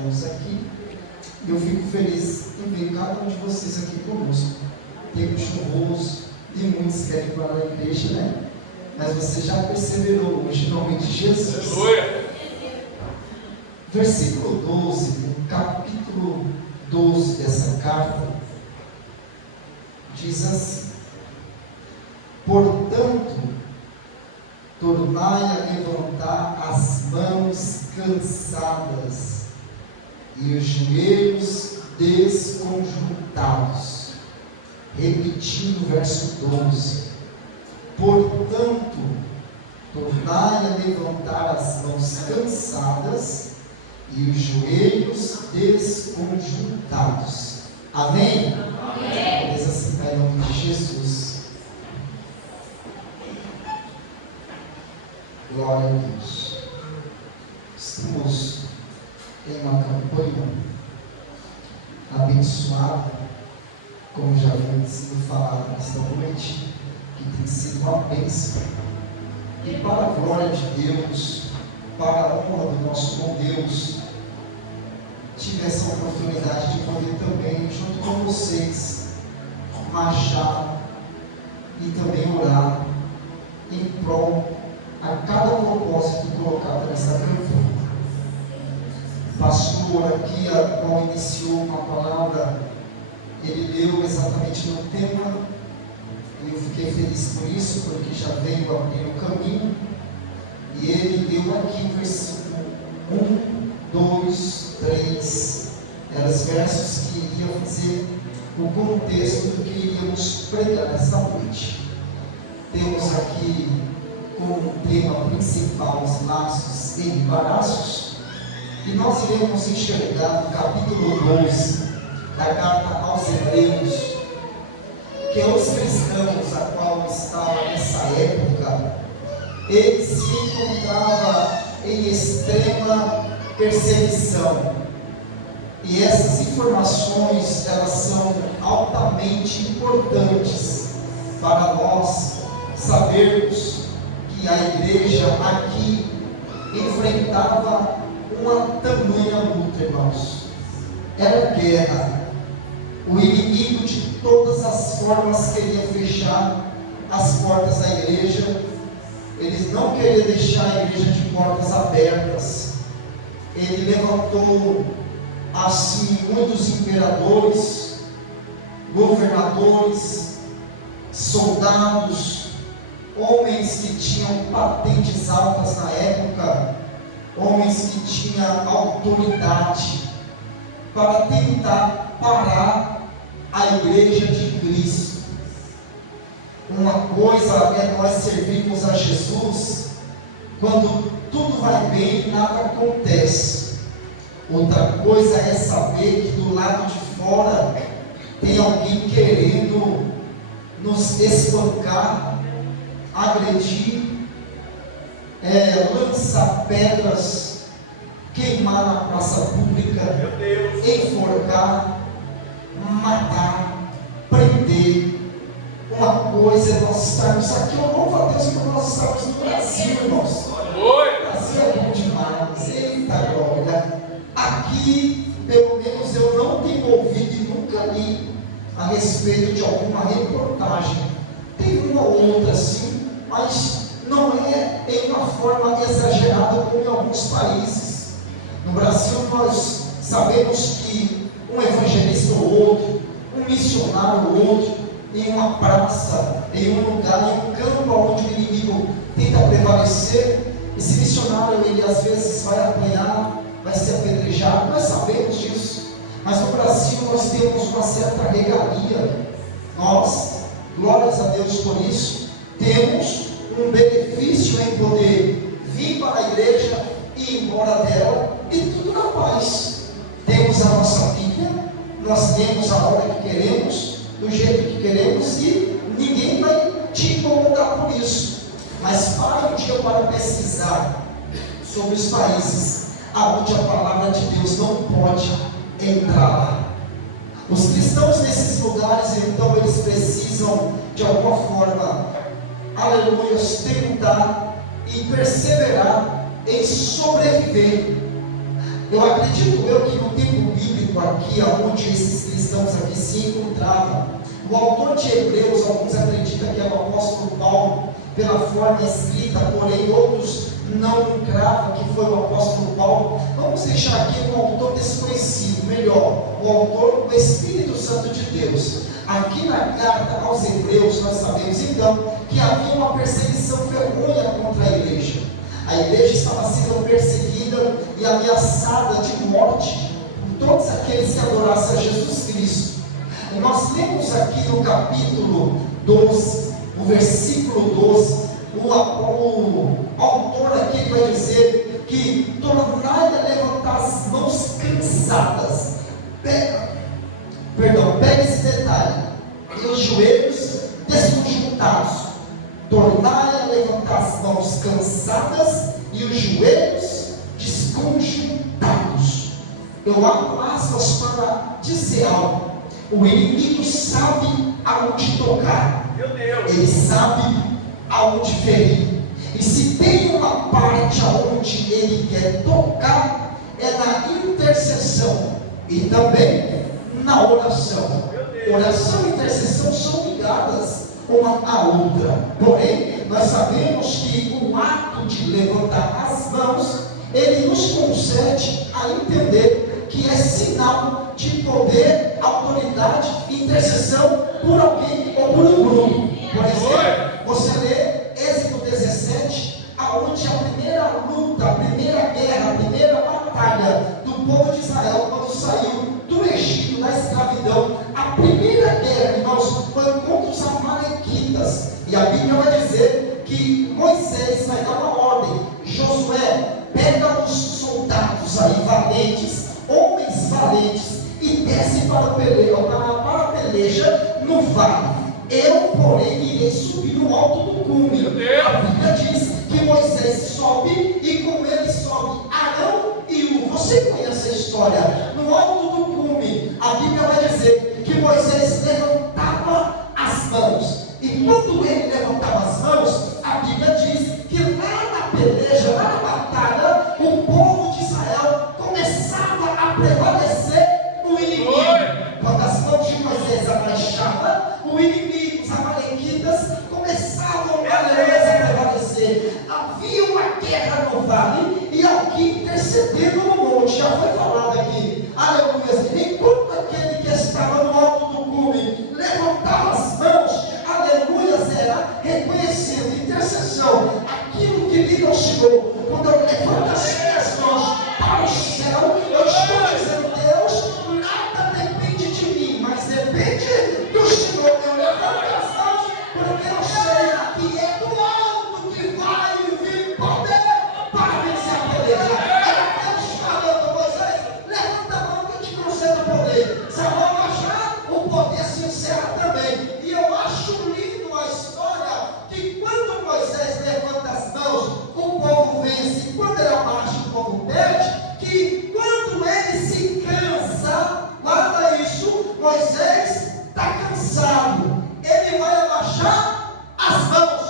estamos aqui. E eu fico feliz em ver cada um de vocês aqui conosco. Tempo chuvoso e muitos querem ir para a igreja, né? Mas você já perseverou hoje, em nome de Jesus. Aleluia. Versículo 12, no capítulo 12 dessa carta, diz assim: portanto, tornai a levantar as mãos cansadas e os joelhos desconjuntados. Repetindo o verso 12: portanto, tornai a levantar as mãos cansadas e os joelhos desconjuntados. Amém? Amém. Vamos assentar em nome de Jesus. Glória a Deus. Estamos em uma campanha abençoada, como já foi sido falado nesta noite, que tem sido uma bênção. E para a glória de Deus, para a honra do nosso bom Deus, tive essa oportunidade de poder também, junto com vocês, marchar e também orar em prol a cada propósito colocado nessa campanha. O pastor aqui, qual iniciou uma palavra, ele leu exatamente no tema, e eu fiquei feliz por isso, porque já veio abrir o caminho, e ele leu aqui o versículo 1, 2, 3, eram os versos que iriam fazer o contexto do que iríamos pregar nesta noite. Temos aqui como tema principal os laços e embaraços, e nós iremos enxergar no capítulo 12 da carta aos Hebreus, que os cristãos a qual estava nessa época, ele se encontrava em extrema perseguição, e essas informações elas são altamente importantes para nós sabermos que a igreja aqui enfrentava uma tamanha luta, irmãos. Era guerra. O inimigo de todas as formas queria fechar as portas da igreja. Eles não queriam deixar a igreja de portas abertas. Ele levantou assim muitos imperadores, governadores, soldados, homens que tinham patentes altas na época, homens que tinham autoridade, para tentar parar a igreja de Cristo. Uma coisa é nós servirmos a Jesus quando tudo vai bem e nada acontece. Outra coisa é saber que do lado de fora tem alguém querendo nos espancar, agredir, lançar pedras, queimar na praça pública, enforcar, matar, prender. Uma coisa é nós estarmos aqui, eu louvo a Deus por nós estarmos no Brasil, irmãos. O Brasil é bom demais, eita glória. Aqui, pelo menos eu não tenho ouvido e nunca li a respeito de alguma reportagem. Tem uma ou outra sim, mas não é em uma forma exagerada como em alguns países. No Brasil nós sabemos que um evangelista ou outro, um missionário ou outro, em uma praça, em um lugar, em um campo onde o inimigo tenta prevalecer, esse missionário ele às vezes vai apanhar, vai ser apedrejado, nós sabemos disso. Mas no Brasil nós temos uma certa regalia. Nós, glórias a Deus por isso, temos um benefício em poder vir para a igreja e ir embora dela, e tudo na paz. Temos a nossa Bíblia, nós temos a hora que queremos, do jeito que queremos, e ninguém vai te incomodar por isso. Mas pare um dia para pesquisar sobre os países onde a palavra de Deus não pode entrar lá. Os cristãos nesses lugares, então, eles precisam de alguma forma, aleluia, tentar e perseverar em sobreviver. Eu acredito que no tempo bíblico aqui, onde esses cristãos aqui se encontravam, o autor de Hebreus, alguns acreditam que é o apóstolo Paulo, pela forma escrita, porém outros não cravam que foi o apóstolo Paulo. Vamos deixar aqui um autor desconhecido, melhor, o autor, o Espírito Santo de Deus. Aqui na carta aos Hebreus, nós sabemos então que havia uma perseguição ferrenha contra a igreja. A igreja estava sendo perseguida e ameaçada de morte por todos aqueles que adorassem a Jesus Cristo. E nós lemos aqui no capítulo 12, o versículo 12, o autor aqui vai dizer que tornai a levantar as mãos cansadas. Pega esse detalhe. E os joelhos desconjuntados. Tornai a levantar as mãos cansadas e os joelhos desconjuntados. Eu abro aspas para dizer algo. O inimigo sabe aonde tocar. Ele sabe aonde ferir. E se tem uma parte aonde ele quer tocar, é na intercessão e também na oração. Oração e intercessão são ligadas uma à outra. Porém, nós sabemos que o ato de levantar as mãos, ele nos concede a entender que é sinal de poder, autoridade e intercessão por alguém ou por um grupo. Por exemplo, você lê Êxodo 17, aonde a primeira luta, a primeira guerra, a primeira batalha do povo de Israel, quando saiu do Egito, da escravidão, a primeira guerra, irmãos, foi contra os amalequitas. E a Bíblia vai dizer que Moisés vai dar uma ordem: Josué, pega os soldados aí valentes, homens valentes, e desce para a peleja no vale. Eu, porém, irei subir no alto do cume. A Bíblia diz que Moisés sobe e com ele sobe Arão e Ur. Você conhece a história? No alto do cume, a Bíblia vai dizer que Moisés levantava as mãos. E quando ele levantava as mãos, a Bíblia diz que lá na peleja, lá na batalha, o povo de Israel começava a prevalecer no inimigo. Quando as mãos de Moisés abaixavam, o inimigo, os amalequitas, começavam a prevalecer. Havia uma guerra no vale e alguém intercedendo no monte. Já foi falado aqui, aleluia. Enquanto aquele que estava no alto do cume levantava as mãos, aleluia, era reconhecendo intercessão, aquilo que lhe não chegou. Quando eu levanto as minhas mãos para o céu, eu estou dizendo: Deus, nada depende de mim, mas depende do Senhor. Eu levanto as mãos porque eu sei que é do alto que vai vir poder para vencer a peleja. É Deus falando: Moisés, levanta a mão que eu te concedo poder. Se a mão baixar, o poder se encerra também. E eu acho lindo a história que quando Moisés levanta as mãos, o povo vence. Quando ele abaixa, o povo perde. Que quando ele se cansa, guarda isso, Moisés está cansado, ele vai abaixar as mãos.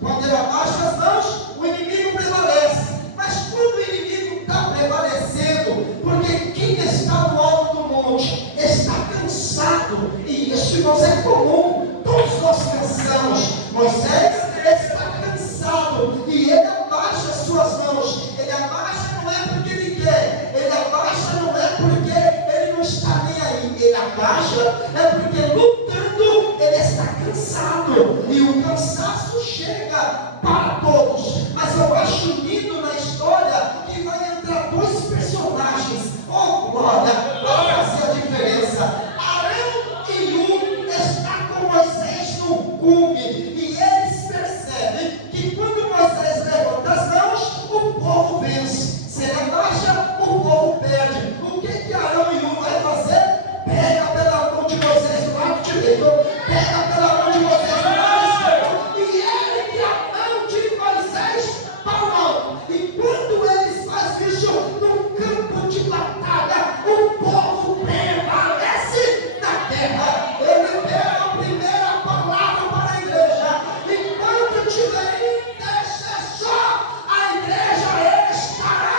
Quando ele abaixa as mãos, o inimigo prevalece. Mas quando o inimigo está prevalecendo, porque quem está no alto do monte está cansado, e isso, irmãos, é comum, todos nós cansamos. Moisés está cansado e ele abaixa as suas mãos. Ele abaixa não é porque ele quer, ele abaixa não é porque ele não está nem aí, ele abaixa é porque lutando ele está cansado, e o cansaço chega para todos. Mas eu acho lindo na história que vai entrar dois personagens, oh glória, para fazer a diferença. Arão e Ur está com Moisés no cume, e eles percebem que quando Moisés levanta as mãos, o povo vence. Se ele abaixa, o povo perde. O que Arão e Ur vai fazer? Pega pela mão de Moisés do lado direito, pega pela mão de Moisés do lado esquerdo, e ergue a mão de Moisés para o alto. E quando eles fazem isso no campo de batalha, o povo prevalece na terra. Ele pega a primeira palavra para a igreja: enquanto tiver intercessor, a igreja estará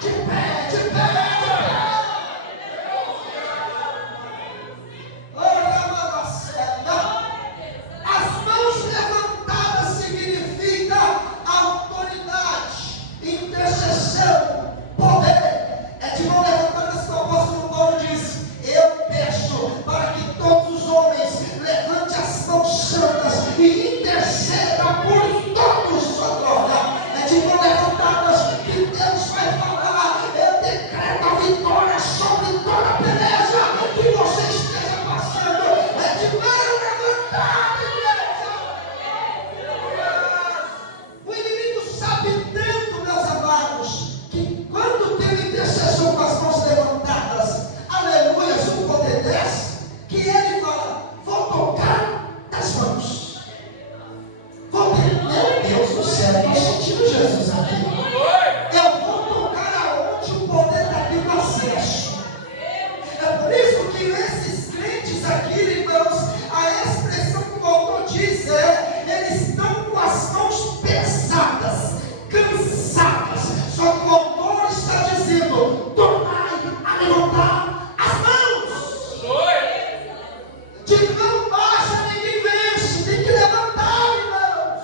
de pé, de pé. de mão levantada, o apóstolo Paulo diz: eu peço para que todos os homens levantem as mãos santas e intercedam por todos, sua glória. É de mão levantadas que Deus vai falar. Eu decreto a vitória sobre toda beleza que você esteja passando. É de mão levantada, igreja. O inimigo sabe tanto, meus amados, que quando tem intercessão com as mãos levantadas, aleluia, o poder desce, que ele fala: vou tocar das mãos. Vou ter, meu Deus do céu, estou sentindo Jesus aqui. Eu vou tocar aonde o poder está tendo acesso. É por isso que esses crentes aqui, irmãos, a expressão que o autor diz é: eles estão com as mãos pesadas, cansadas. Só que o autor está dizendo: tornai a levantar as mãos. De não baixa, ninguém vence, tem que levantar, irmãos.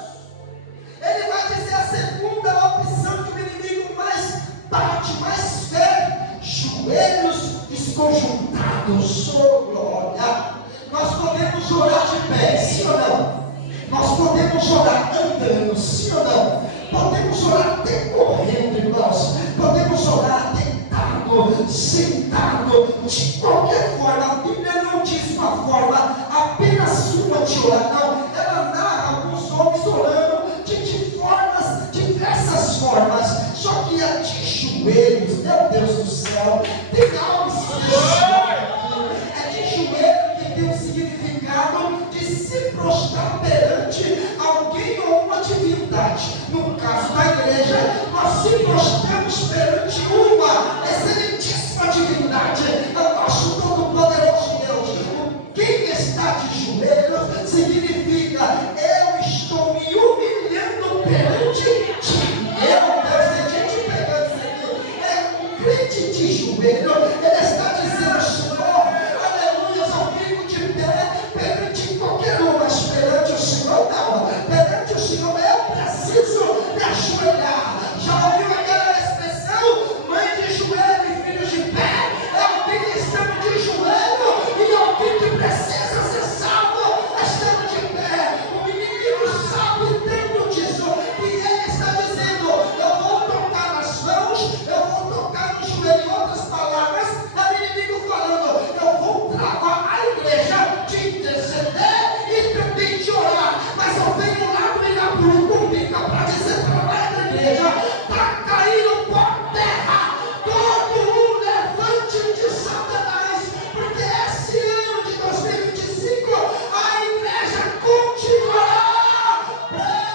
Ele vai dizer a segunda opção que o inimigo mais bate, mais fere: joelhos desconjuntados. Oh, glória! Nós podemos orar de pé, sim ou não? Nós podemos orar andando, sim ou não? Podemos orar até correndo, irmãos. Podemos orar deitado, sentado, de qualquer forma. A Bíblia não diz uma forma apenas uma de orar, não. Ela narra alguns homens orando de formas, diversas formas. Só que a de joelhos, meu Deus do céu, tem algo especial aqui. É de joelho que tem um significado de se prostrar perante alguém ou uma divindade. No caso da igreja, nós se prostramos perante uma excelentíssima divindade, o nosso todo-poderoso Deus. Quem está de joelhos significa: eu estou me humilhando perante ti. Meu Deus, tem gente pegando isso aqui. É um crente de joelho, ele está dizendo: Senhor, aleluia, eu fico de pé perante qualquer um, mas perante o Senhor não. Perante o Senhor eu preciso me ajoelhar. Já ouviu aquela expressão: mãe de joelho e filho de pé? É alguém estando de joelho e alguém que precisa ser salvo estando de pé. O inimigo sabe tanto disso que ele está dizendo: eu vou tocar nas mãos, eu vou tocar no joelho. Em outras palavras, é o inimigo falando: eu vou travar a igreja de interceder e também de orar. Mas eu venho lá brigar por um cupica para dizer para a igreja: está caindo por terra todo o levante de Satanás, porque esse ano de 2025 a igreja continuará prevalecendo.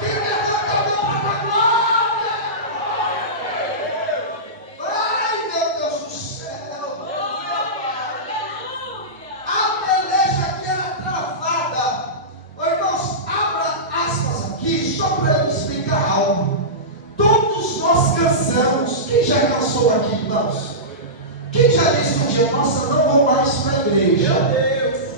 Quem levanta a mão para a glória? Ai, meu Deus do céu! A peleja que era travada. Ô, irmãos, abra aspas aqui só para eu explicar algo. Todos nós cansamos. Quem já cansou aqui, irmãos? Quem já disse um dia: nossa, não vou mais para a igreja,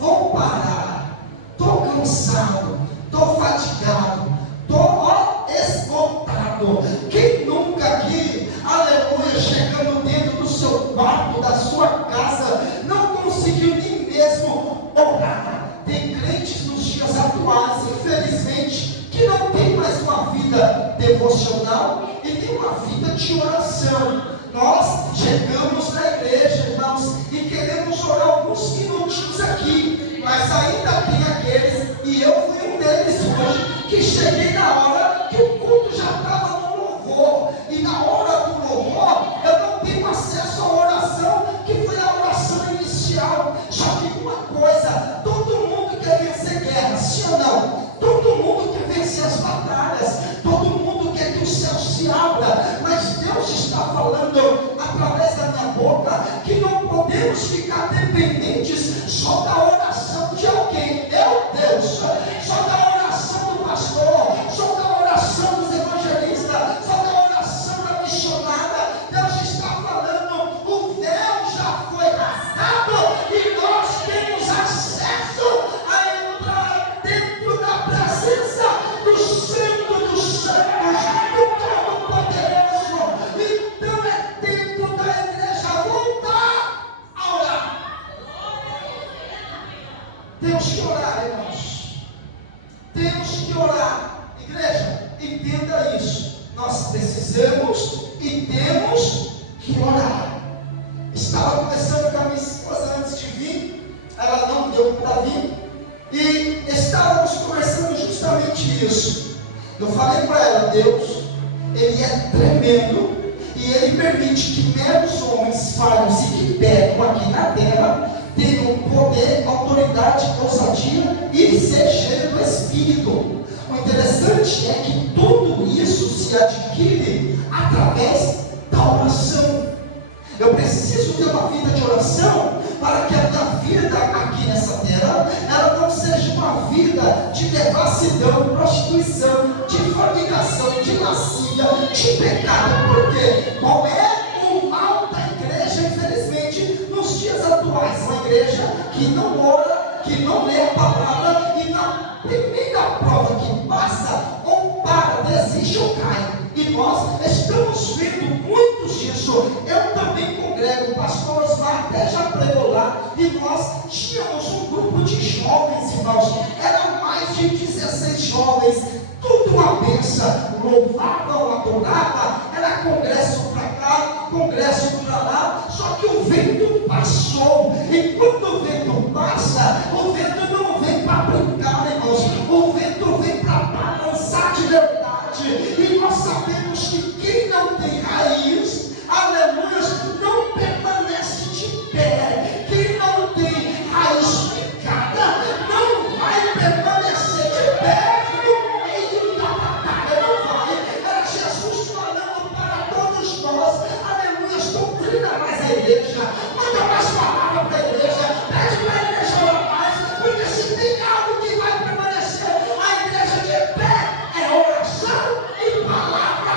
vou parar, estou cansado, estou fatigado, estou esgotado? Quem nunca aqui, aleluia, chegando dentro do seu quarto, da sua casa, não conseguiu nem mesmo orar? Tem crentes nos dias atuais, infelizmente, que não tem mais uma vida devocional e nem uma vida de oração. Nós chegamos na igreja, irmãos, e queremos orar alguns minutinhos aqui, mas ainda tem aqueles, e eu fui um deles hoje, que cheguei na hora que o culto já estava no louvor, e na hora do louvor eu não tenho acesso à oração, que foi a oração inicial. Só que uma coisa: todo mundo quer vencer guerra, sim ou não? Todo mundo quer vencer as batalhas, todo mundo quer que o céu se abra, mas Deus está falando através da minha boca que não podemos ficar dependentes só da oração de alguém. Meu Deus, só da oração do pastor, só da oração temos que orar. Estava conversando com a minha esposa antes de vir, ela não deu para vir, e estávamos conversando justamente isso. Eu falei para ela: Deus, Ele é tremendo, e Ele permite que meros homens falhos e que pecam aqui na terra tenham poder, autoridade, ousadia e ser cheio do Espírito. O interessante é que tudo isso se adquire através da oração. Eu preciso ter uma vida de oração para que a minha vida aqui nessa terra, ela não seja uma vida de devassidão, prostituição, de fornicação, de lascívia, de pecado. Porque qual é o mal da igreja, infelizmente, nos dias atuais? Uma igreja que não ora, que não lê a palavra, e na primeira prova que passa, ou para, desiste ou cai. E nós estamos vendo muitos disso. Eu também congrego, o pastor Osmar até já pregou lá, e nós tínhamos um grupo de jovens, irmãos, eram mais de 16 jovens, tudo uma benção, louvavam, adoravam, era congresso para cá, congresso para lá, só que o vento passou, e quando o vento passa, o vento não vem para brincar, irmãos, o vento vem para balançar de verdade. E nós sabemos que quem não tem raiz, aleluia, não permanece de pé. Quem não tem raiz ficada, não vai permanecer de pé no meio da batalha, não vai. Era Jesus falando para todos nós, aleluia, doutrina mais a igreja, manda mais palavra para a igreja, pede para a igreja orar mais, porque se tem algo que vai permanecer a igreja de pé, é oração e palavra.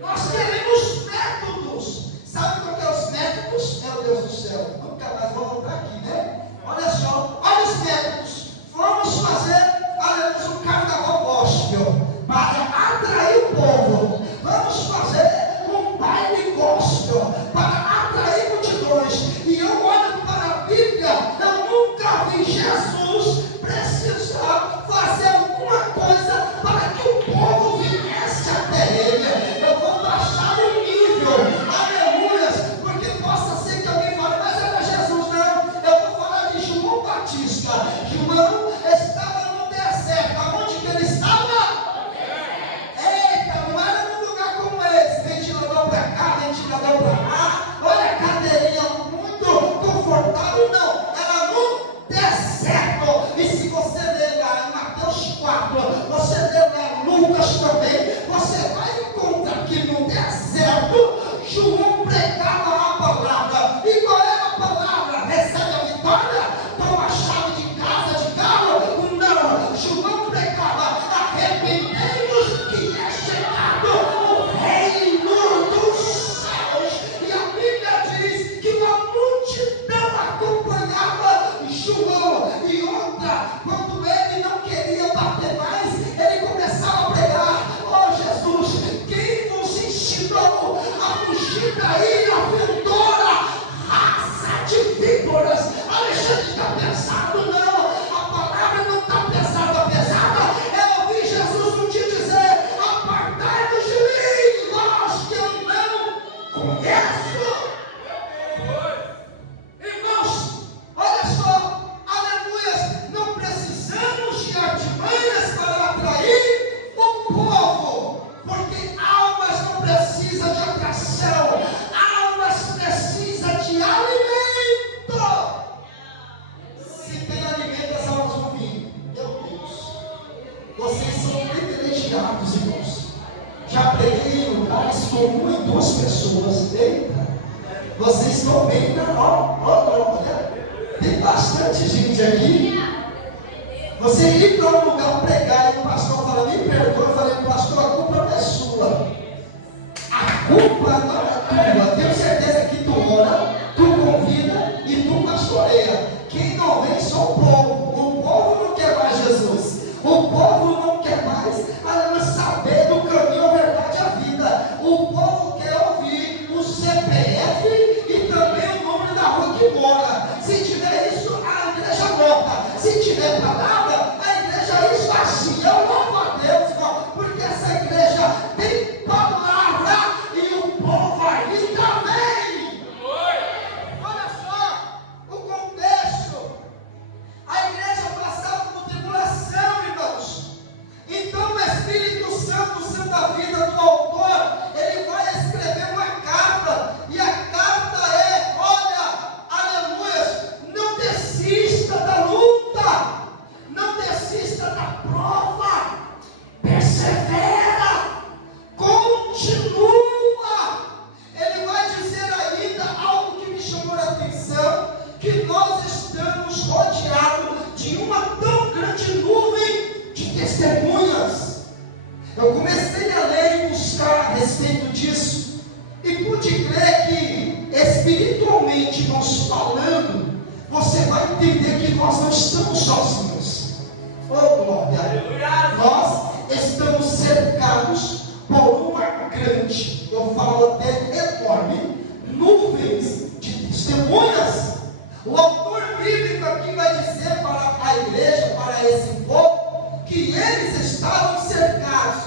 Nós queremos métodos. Sabe qual que é os métodos? Meu Deus do céu, nunca mais vou voltar aqui, né? Olha só, olha os métodos. Vamos fazer, aleluia, um carnaval gospel para atrair o povo. Vamos fazer um baile gospel para atrair multidões. E eu olho para a Bíblia, eu nunca vi Jesus precisar fazer alguma coisa para que o povo viesse até ele. Eu vou baixar o nível, aleluia, porque possa ser que alguém fale: mas era Jesus. Não, eu vou falar de João Batista. João estava no deserto. Aonde que ele estava? Eita, não era num lugar como esse, ventilador para cá, ventilador para lá, olha a cadeirinha muito confortável. Não, era no deserto. E se você ler lá em Mateus 4, você ler lá em Lucas também, você vai encontrar que no deserto João pregava a palavra. E qual é a palavra? Recebe a vitória? Toma a chave de casa, de carro? Não, João pregava: arrependei-vos que é chegado o reino dos céus. E a Bíblia diz que uma multidão acompanhava João. E outra, quando ele não queria bater mais, ele começava a pregar: oh Jesus, quem nos ensinou a fugir da ira vindoura, raça de víboras? Alexandre, está pesado? Não, a palavra não está pesada. Pesada é ouvir Jesus um dia dizer: apartai-vos de mim, vós que eu não conheço. Irmãos, olha só, aleluia, não precisamos de artimanhas para atrair o povo, porque almas não precisam de atração, almas precisam de alimento. Se tem alimento, as almas vão vir. Meu Deus, vocês são privilegiados, irmãos. Já preguei em lugares com 1 e 2 pessoas. Eita, vocês estão bem, né? Olha, tem bastante gente aqui. Você ir para um lugar pregar e o pastor fala: me perdoa. Eu falei: pastor, a culpa não é sua, a culpa não é tua. Tenho certeza que tu ora, tu convida e tu pastoreia. Quem não vem só o povo. O povo não quer mais Jesus. O povo não quer mais saber do caminho, a verdade e a vida. O povo quer ouvir o CPF e também o nome da rua que mora. Se tiver isso, a igreja volta. Se tiver palavra, a igreja esvazia. Eu louvo a Deus, irmão. espiritualmente, irmãos, falando, você vai entender que nós não estamos sozinhos. Oh, glória! Nós estamos cercados por uma grande, eu falo até enorme, nuvens de testemunhas. O autor bíblico aqui vai dizer para a igreja, para esse povo, que eles estavam cercados,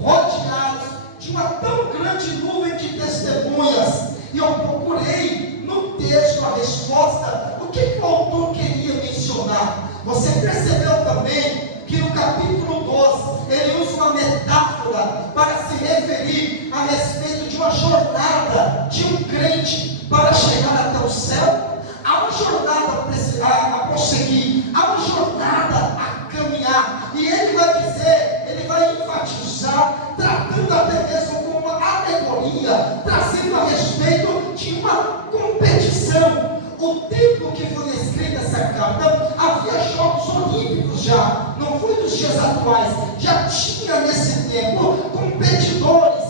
rodeados de uma tão grande nuvem de testemunhas. E eu procurei no texto a resposta, o que o autor queria mencionar. Você percebeu também que no capítulo 12 ele usa uma metáfora para se referir a respeito de uma jornada de um crente para chegar até o céu? Há uma jornada a prosseguir, há uma jornada a caminhar, e ele vai dizer, ele vai enfatizar, tratando até mesmo como uma alegoria, trazendo a respeito de uma competição. O tempo que foi escrita essa carta, havia Jogos Olímpicos já, não foi dos dias atuais, já tinha nesse tempo competidores,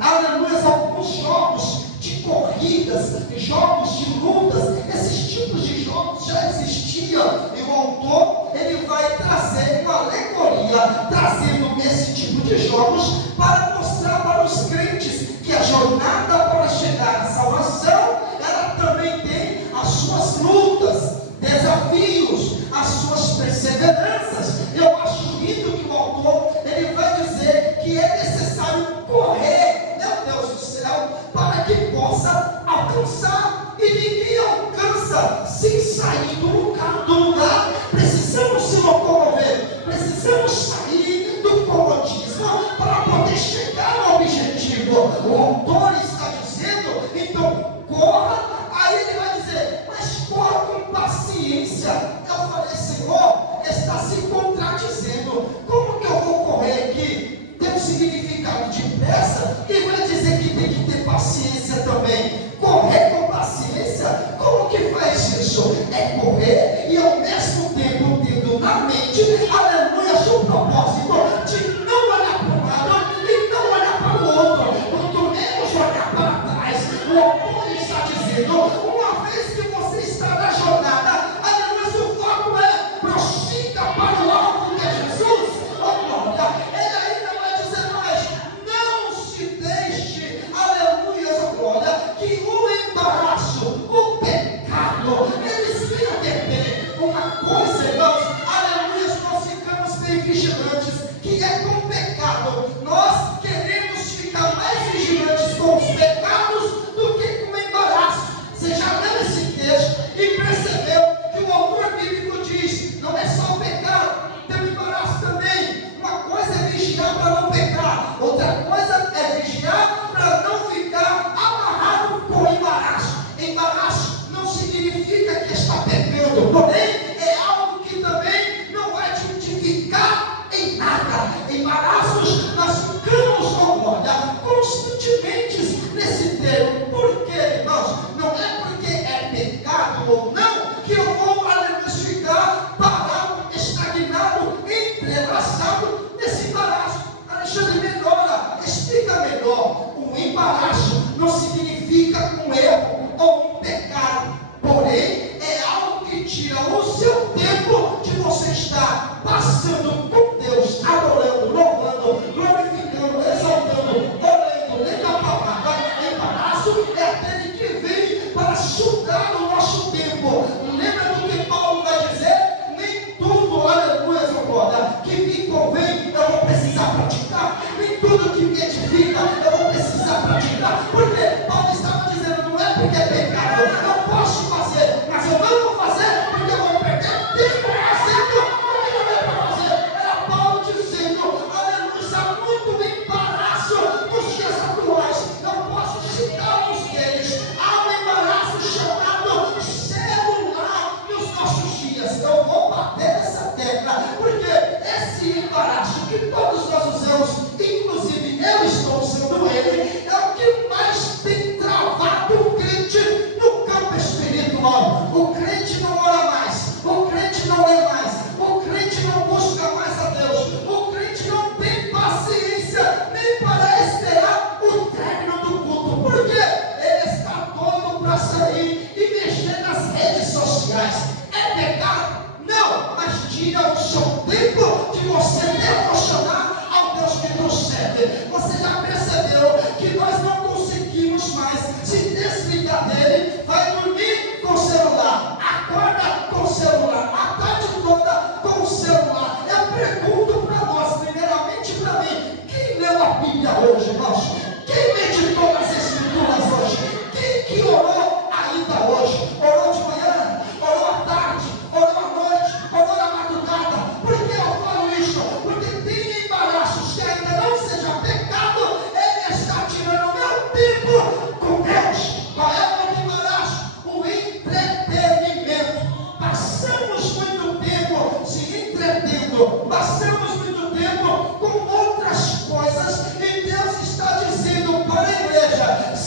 aleluia, alguns jogos de corridas, jogos de lutas, esses tipos de jogos já existiam, e o autor, ele vai trazer uma alegoria, trazendo esse tipo de jogos, para mostrar para os crentes, que a jornada para chegar à salvação, ela também tem as suas lutas, desafios, as suas perseveranças. Eu acho lindo que o autor, ele vai dizer que é necessário correr, meu Deus do céu, para que possa alcançar, e ninguém alcança sem sair do lugar. Precisamos se locomover, precisamos sair do comodismo para poder chegar ao objetivo. O autor está dizendo, então corra. Aí ele vai dizer, mas corra com paciência. Eu falei, Senhor, está se contradizendo. Como que eu vou correr aqui? Tem um significado de pressa, e vai dizer que tem que ter paciência também. Correr com paciência, como que faz isso? É correr e ao mesmo tempo tendo na mente, aleluia, o propósito de não olhar para um lado e não olhar para o outro, quanto menos olhar para trás. O autor está dizendo, uma vez que você está na jornada, aleluia, o foco é prossiga para o alvo que é Jesus. Oh, glória! Ele ainda vai dizer mais, não se deixe, aleluia, oh, glória, que o embaraço, o pecado, eles venham deter. Uma coisa, irmãos, aleluia, nós ficamos bem vigilantes, que é com o pecado. Nós queremos ficar mais vigilantes com os pecados do que com o embaraço. Você já leu esse texto e percebeu que o autor bíblico diz, não é só o pecado, tem o embaraço também. Uma coisa é vigiar para não pecar, outra coisa é vigiar para não ficar amarrado por embaraço. Embaraço não significa que está pecando, porém é algo que também não vai te identificar em nada. Embaraços, nós ficamos com glória constantemente nesse termo. Por quê, irmãos? Não é porque é pecado ou não que eu vou, aleluia, ficar parado, estagnado, entrelaçado nesse embaraço. Alexandre, melhora, explica melhor. O embaraço não significa um erro ou um pecado, porém é algo que tira o seu tempo de você estar passando com Deus, adorando, louvando, glorificando, exaltando, orando, lendo a palavra. Embaraço é aquele que vem para sugar o nosso tempo. Lembra do que Paulo vai dizer? Nem tudo, aleluia, glória, que me convém eu vou precisar praticar, nem tudo que me edifica eu vou precisar praticar. Porque Paulo estava dizendo, não é porque é pecado, eu posso fazer, mas eu não vou fazer porque eu vou perder tempo fazendo o que não é para fazer. Era Paulo dizendo, aleluia, muito embaraço nos dias atuais. Eu posso citar alguns deles. Há um embaraço chamado celular nos nossos dias. Eu vou bater essa tecla, porque esse embaraço que todos nós usamos, inclusive eu estou usando ele, é o que mais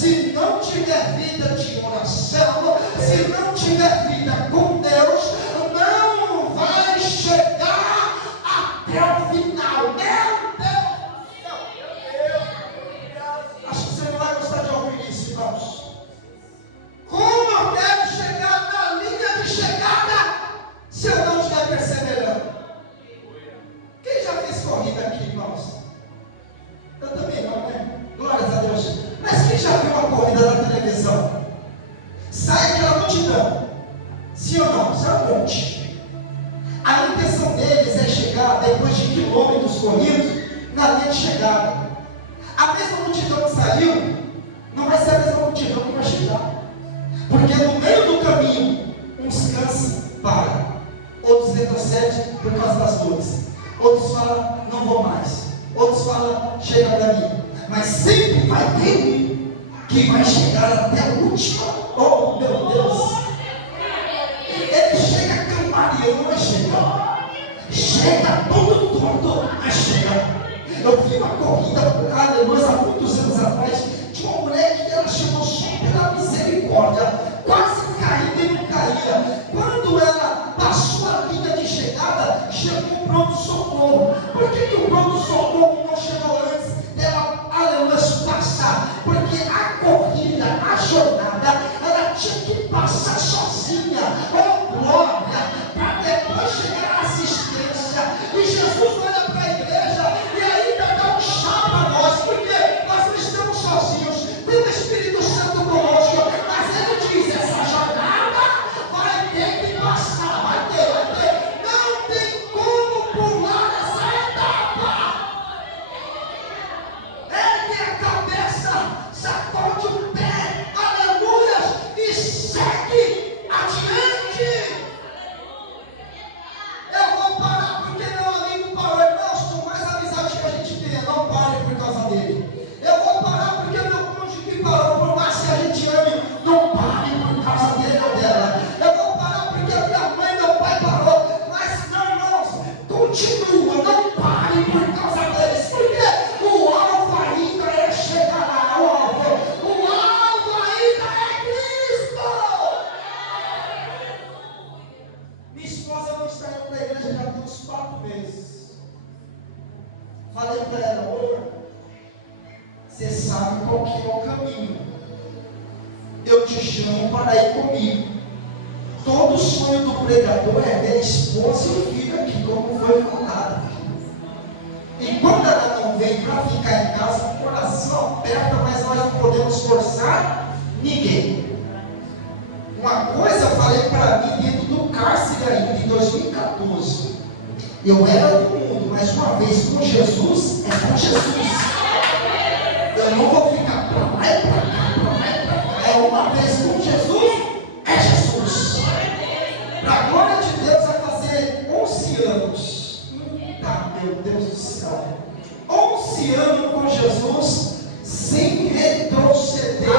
se não tiver vida de oração, se não tiver vida com Deus, não vai chegar até o final. Meu Deus! Acho que você não vai gostar de ouvir isso, irmãos. Como eu quero chegar na linha de chegada se eu não estiver perseverando? Quem já fez corrida aqui, irmãos? Eu também não, né? Glórias a Deus. Mas quem já viu uma corrida na televisão? Sai aquela multidão. Sim ou não? Isso é um monte. A intenção deles é chegar, depois de quilômetros corridos, na linha de chegada. A mesma multidão que saiu, não vai ser a mesma multidão que vai chegar. Porque no meio do caminho, uns cansam, param. Outros retrocedem por causa das dores. Outros falam, não vou mais. Outros falam, chega para mim. Mas sempre vai ter um que vai chegar até o último. Oh, meu Deus! Ele chega cambaleando, mas chega. Chega todo tonto, mas chega. Eu vi uma corrida, aleluia, há muitos anos atrás, de uma mulher que ela chamou só pela misericórdia, quase caindo e não caía. Quando ela passou a linha de chegada, chegou o pronto-socorro. Por que o pronto-socorro não chegou antes dela, aleluia, passar? Porque a corrida, a jornada, ela tinha que passar sozinha. Oh, glória! Para depois chegar a assistência. E Jesus olha para a igreja e ainda dá um chá para nós, porque nós não estamos sozinhos. Tem o Espírito Santo conosco, mas ele diz: essa jornada vai ter que passar, vai ter. Não tem como pular essa etapa. Ergue a cabeça, sacode o pé, aleluia, e segue adiante. Eu vou parar porque meu amigo parou. Irmãos, por mais amizade que a gente tenha, não pare por causa dele. Eu vou parar porque meu cônjuge parou. Por mais que a gente ame, não pare por causa dele ou dela. Eu vou parar porque minha mãe e meu pai parou. Mas não, irmãos, continua, não pare por causa deles. Porque o alvo ainda é chegar ao alvo. O alvo ainda é Cristo. Minha esposa não está indo para a igreja já tem uns 4 meses. Falei para ela: amor, você sabe qual que é o caminho. Eu te chamo para ir comigo. Todo sonho do pregador é ver a esposa e o filho aqui, como foi falado. E quando ela não vem para ficar em casa, o coração aperta, mas nós não podemos forçar ninguém. Uma coisa eu falei para mim dentro do cárcere ainda, em 2014. Eu era do mundo, mas uma vez com Jesus, é com Jesus. Eu não vou ficar para lá e para cá, para lá e para cá. É uma vez com Jesus, é Jesus. Para a glória de Deus, vai fazer 11 anos. Tá, meu Deus do céu. 11 anos com Jesus, sem retroceder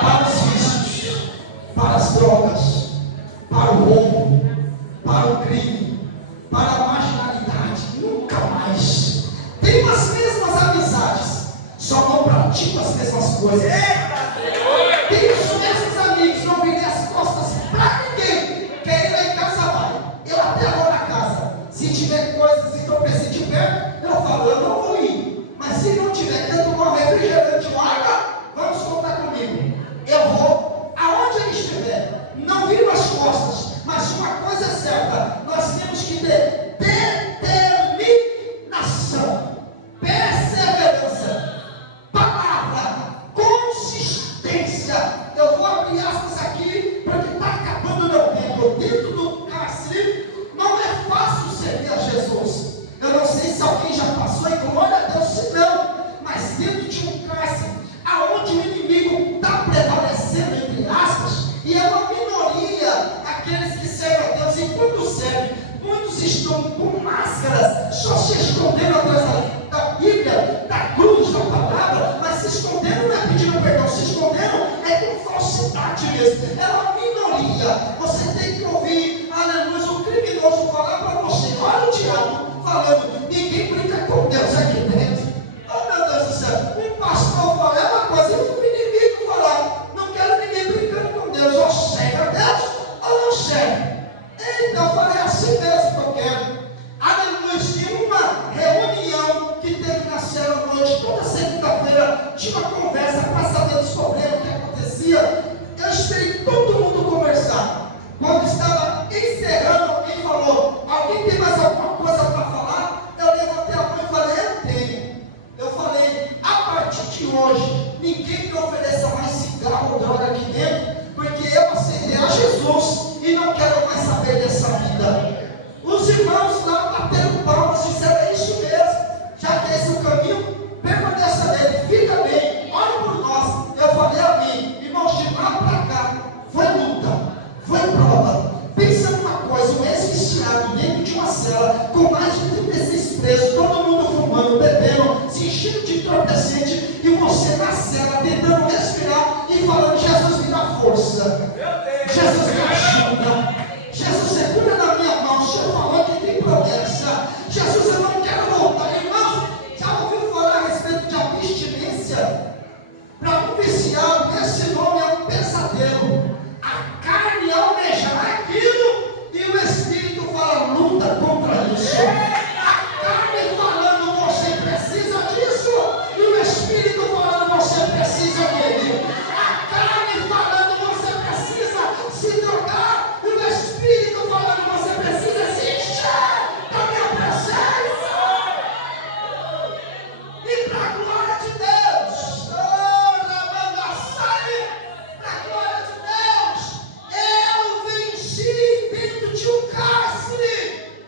para os vícios, para as drogas, para o roubo, para o crime, para a marginalidade. Nunca mais. Tenho as mesmas amizades, só não pratico as mesmas coisas. Tenho os mesmos amigos, não virei as costas para ninguém. Quer ir lá em casa, vai. Eu até vou na casa. Se tiver coisas que eu preciso de perto, eu falo, eu não vou ir. Mas se não tiver, quer tomar um refrigerante, larga, vamos contar comigo. Eu vou aonde ele estiver. Não viro as costas. Mas uma coisa é certa, nós temos que ter determinação, perseverança, palavra, consistência. Eu vou abrir aspas aqui, porque está acabando o meu tempo. Dentro do cárcere, não é fácil servir a Jesus. Eu não sei se alguém já passou, e glória a Deus se não, mas dentro de um cárcere, aonde o inimigo está prevalecendo, entre aspas, e é uma minoria aqueles que servem a Deus. E quando servem, muitos estão com máscaras, só se escondendo atrás da Bíblia, da cruz, da palavra, mas se escondendo não é pedindo perdão, se escondendo é com falsidade mesmo. É uma minoria. Você tem que ouvir, aleluia, o criminoso falar para você: olha o diabo falando, ninguém brinca com Deus aqui dentro. Oh, meu Deus do céu, um pastor fala é uma coisa, e o menino ninguém me ofereça mais cigarro ou droga aqui dentro, porque eu aceitei a Jesus e não quero mais saber dessa vida. Os irmãos lá bateram palmas e disseram: é isso mesmo, já que esse é o caminho, permaneça nele, fica bem, olhe por nós. Eu falei: amém. Irmãos, de lá para cá foi luta, foi prova. Pensa numa coisa, um ex-viciado dentro de uma cela, com mais de 36 presos, todo mundo fumando, bebendo, se enchendo de entorpecente, e você na cela tentando respirar e falando: Jesus me dá força, Jesus me ajuda, Jesus segura na minha mão, o Senhor falou que tem promessa, Jesus, eu não quero voltar. Irmãos, já ouviu falar a respeito de abstinência? Para um viciado, esse nome é um pesadelo. A carne almejar aquilo e o Espírito fala: luta contra isso. A carne falando: você precisa disso, e o Espírito falando: você precisa dele. A carne falando: você precisa se drogar, e o Espírito falando: você precisa se encher da minha presença. E para a glória de Deus, para a glória de Deus, eu venci dentro de um cárcere,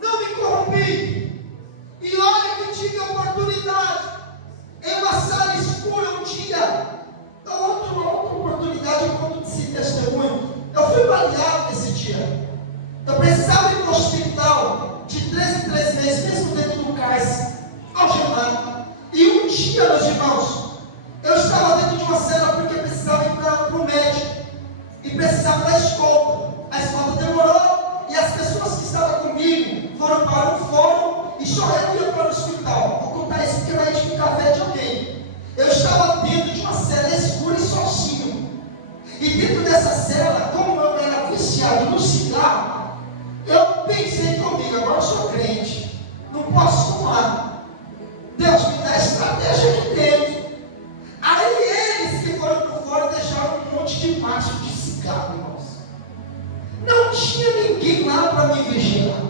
não me corrompi. E olha que tive a oportunidade, em uma sala escura um dia, outra oportunidade, eu conto desse testemunho. Eu fui baleado nesse dia, eu precisava ir para o hospital de 3 em 3 meses, mesmo dentro do cárcere, algemado. E um dia, meus irmãos, eu estava dentro de uma cela porque precisava ir para o médico e precisava da escolta. A escolta demorou e as pessoas que estavam comigo foram para um fórum e só eu ia para o hospital. Vou contar isso porque vai edificar a fé de alguém. Eu estava dentro de uma cela escura e sozinho. E dentro dessa cela, como eu era viciado no cigarro, eu pensei comigo: agora eu sou crente, não posso fumar. Deus me dá estratégia aqui dentro. Aí eles que foram por fora deixaram um monte de maço de cigarro, irmãos. Não tinha ninguém lá para me vigiar.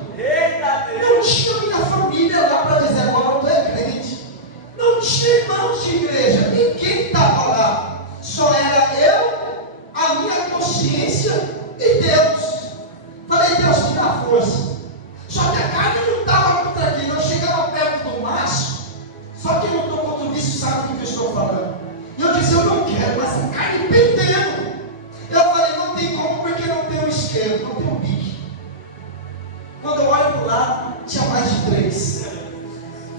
Não tinha minha família lá para dizer: agora tu é crente. Não tinha irmãos de igreja, ninguém estava lá. Só era eu, a minha consciência e Deus. Falei: Deus, me dá força. Só que a carne não estava contra aquilo. Eu chegava perto do maço, só que eu não estou contra o vício, sabe do que eu estou falando. E eu disse: eu não quero, mas a carne pendendo. Eu falei: não tem como, porque não tem um isqueiro, não tem um bique. Quando eu olho para o lado, tinha mais de 3.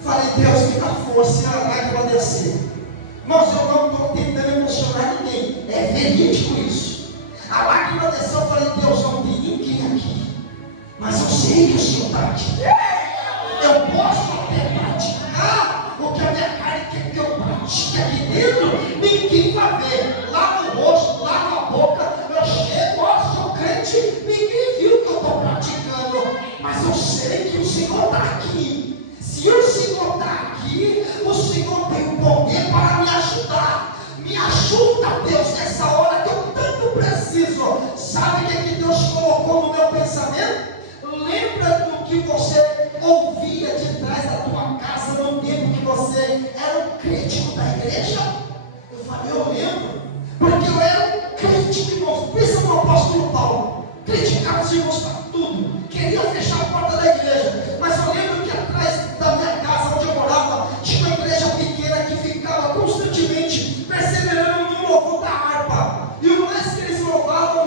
Falei: Deus, me dá força, e a lágrima descer. Irmãos, eu não estou tentando emocionar ninguém, é verídico isso. A lágrima desceu, eu falei: Deus, não tem ninguém aqui, mas eu sei que o Senhor está aqui. Eu posso até praticar o que a minha carne quer que eu pratique aqui dentro, ninguém vai ver. Lá no rosto, lá na boca, eu chego: ó, sou crente, ninguém viu que eu estou praticando, mas eu sei que o Senhor está aqui. Se o Senhor está aqui, o Senhor tem o poder para me ajudar. Me ajuda, Deus, nessa hora que eu tanto preciso. Sabe o que é que Deus colocou no meu pensamento? Lembra do que você ouvia de trás da tua casa no tempo que você era um crítico da igreja? Eu falei: eu lembro, porque eu era um crítico, irmãos. Pensa no apóstolo Paulo, criticava os irmãos para tudo, queria fechar a porta da igreja. Mas eu lembro que atrás da minha casa, onde eu morava, tinha uma igreja pequena que ficava constantemente perseverando no louvor da harpa. E o mais que eles louvavam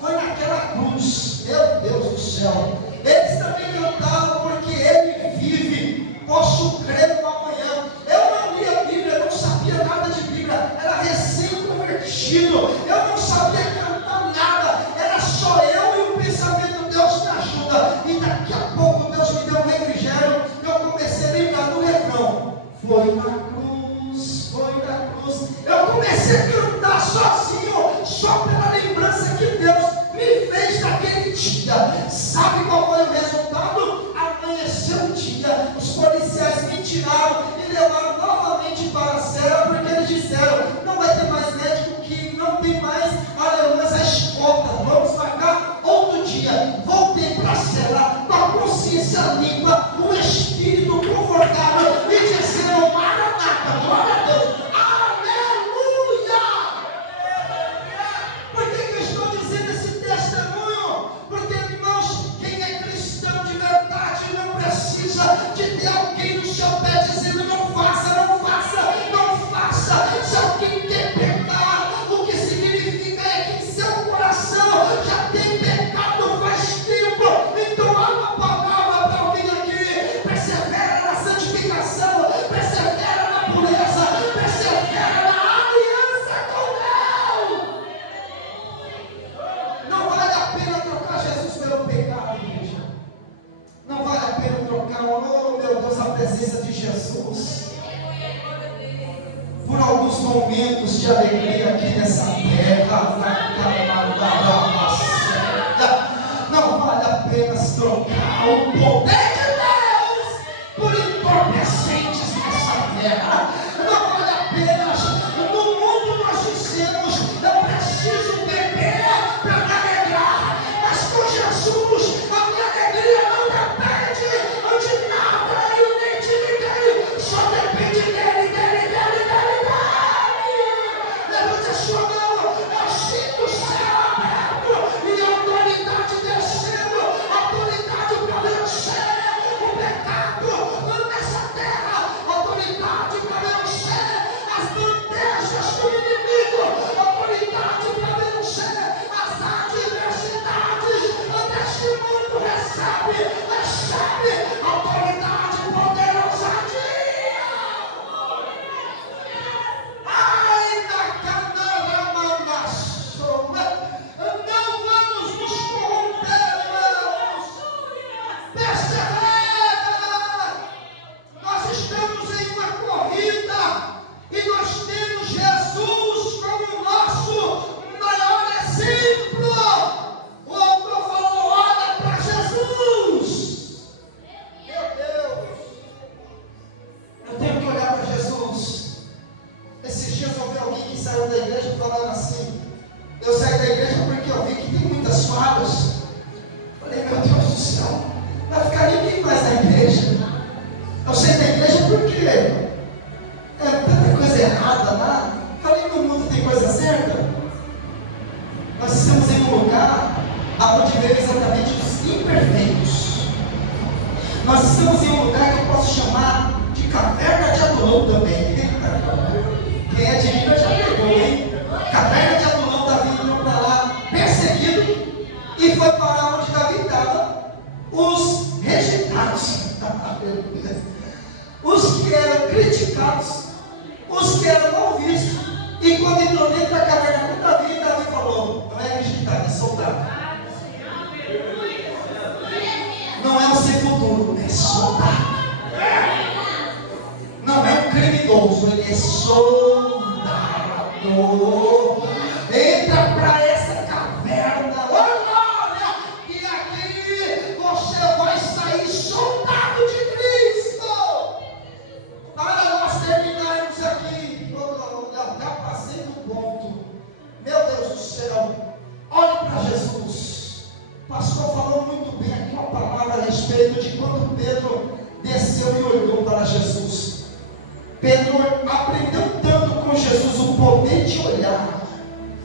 foi naquela cruz. Meu Deus do céu. Eles também cantavam: porque Ele vive, posso crer no amanhã. Eu não lia a Bíblia, não sabia nada de Bíblia, era recém-convertido, eu não sabia cantar nada, era só eu e o pensamento: Deus me ajuda. E daqui a pouco Deus me deu um refrigério, eu comecei a lembrar do refrão: foi na cruz, foi na cruz. Eu comecei a cantar sozinho, só pela lembrança que Deus me fez naquele dia. Sabe qual foi o resultado? Amanheceu o dia, os policiais me tiraram e levaram novamente para a cela, porque eles disseram: não vai ter mais médico, que não tem mais, aleluia, a escolta, vamos pagar outro dia. Voltei para a cela com a consciência limpa, o espírito confortável, e dizendo: Maranata, glória a Deus. por alguns momentos de alegria aqui nessa terra. Não vale a pena trocar o poder de Deus por entorpecentes nessa terra. Não vale a pena. No mundo nós dizemos: eu preciso beber para me alegrar, mas com Jesus a minha alegria não depende de nada e nem de ninguém, só depende dele. Levante a sua mão, eu sinto o céu aberto e a autoridade descendo, autoridade para vencer o pecado nessa terra, autoridade para vencer as bandeiras do inimigo, autoridade para vencer as adversidades deste mundo. Recebe autoridade, poder, ousadia. Ai, na canara, não vamos nos corromper, irmãos. Persevera. Nós estamos em uma corrida e nós temos Jesus como nosso maior exemplo. O autor falou: olha para Jesus. Meu Deus, eu tenho que olhar para Jesus. Esses dias eu vi alguém que saiu da igreja falando assim: eu saí da igreja porque eu vi que tem muitas falhas. Falei: meu Deus do céu, vai ficar ninguém mais na igreja. Eu saí da igreja porque tanta coisa errada lá. Falei: no mundo tem coisa certa. Nós estamos em um lugar onde vê exatamente os imperfeitos. Nós estamos em um lugar que eu posso chamar de caverna de Adulão também. Quem é de Minas já pegou, hein? Caverna de Adulão. Davi entrou para lá perseguido e foi para onde Davi estava. Os rejeitados, os que eram criticados, os que eram mal vistos. E quando entrou dentro da caverna com Davi falou: não é rejeitado, é soldado. Não é um sepultura, é soldado. Não é um criminoso, ele é soldado. Entra para essa caverna, olha, e aqui você vai sair soldado de Cristo. Para nós terminarmos aqui, eu já passei do ponto. Meu Deus do céu, olhe para Jesus. O pastor falou muito bem aqui uma palavra a respeito de quando Pedro desceu e olhou para Jesus. Pedro aprendeu tanto com Jesus o poder de olhar,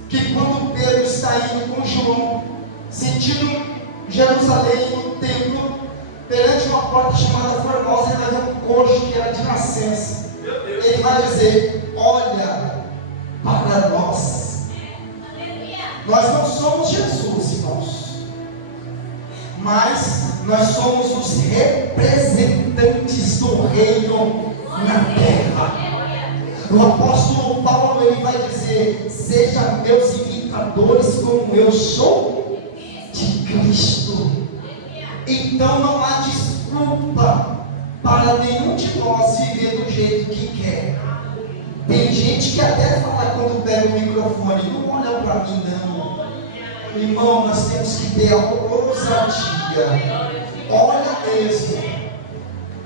que quando Pedro está indo com João, sentindo Jerusalém no templo, perante uma porta chamada Formosa, ele vai ver um coxo que era de nascença. Ele vai dizer: olha para nós. Nós não somos Jesus, irmãos, mas nós somos os representantes do reino na terra. O apóstolo Paulo, ele vai dizer: sejam meus imitadores como eu sou de Cristo. Então não há desculpa para nenhum de nós viver do jeito que quer. Tem gente que até fala quando pega o microfone: não olha para mim não. Irmão, nós temos que ter a ousadia. Olha mesmo,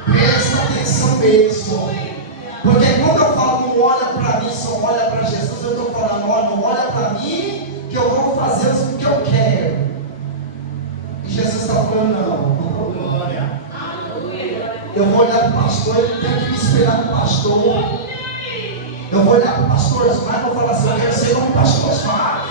presta atenção mesmo. Porque quando eu falo não olha para mim, só olha para Jesus, eu estou falando: olha, não olha para mim, que eu vou fazer o que eu quero. E Jesus está falando: não. Eu vou olhar para o pastor, ele tem que me esperar no pastor. Eu vou olhar para o pastor Osmar e vou falar assim: eu quero ser como o pastor Osmar.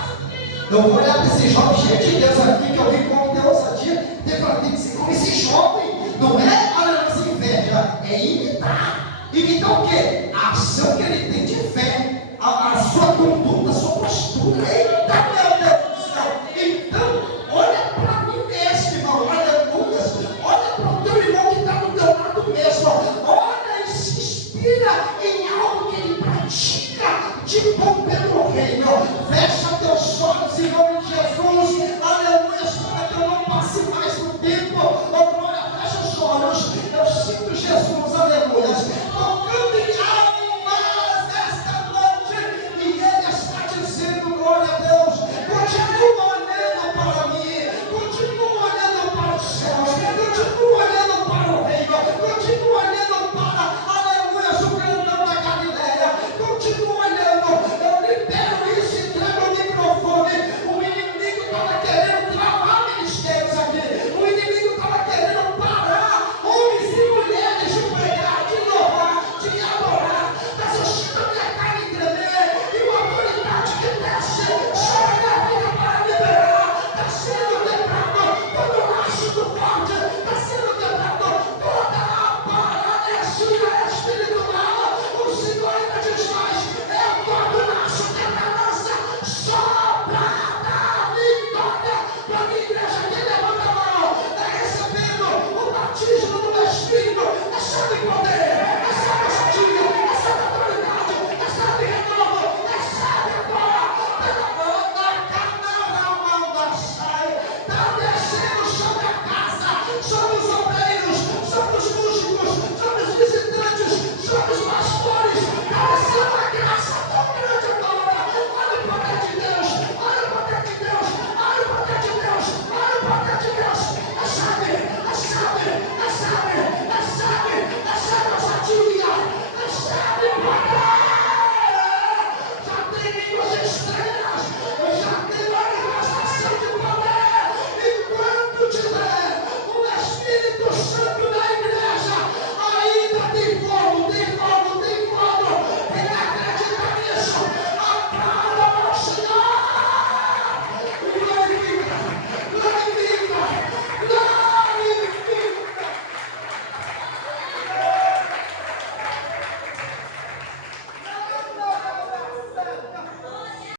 Eu vou olhar para esse jovem cheio de Deus aqui, que eu vi como tem ousadia, tem que ser como esse jovem. Não é a nossa inveja, é imitar. Imitar o quê? A ação que ele tem de fé, a sua conduta, a sua postura. Eita, meu Deus do céu! Então, olha para mim mesmo, irmão, aleluia. Olha para o teu irmão que está do teu lado mesmo. Olha e se inspira em algo que ele pratica de bom pelo reino. Fecha teus olhos e não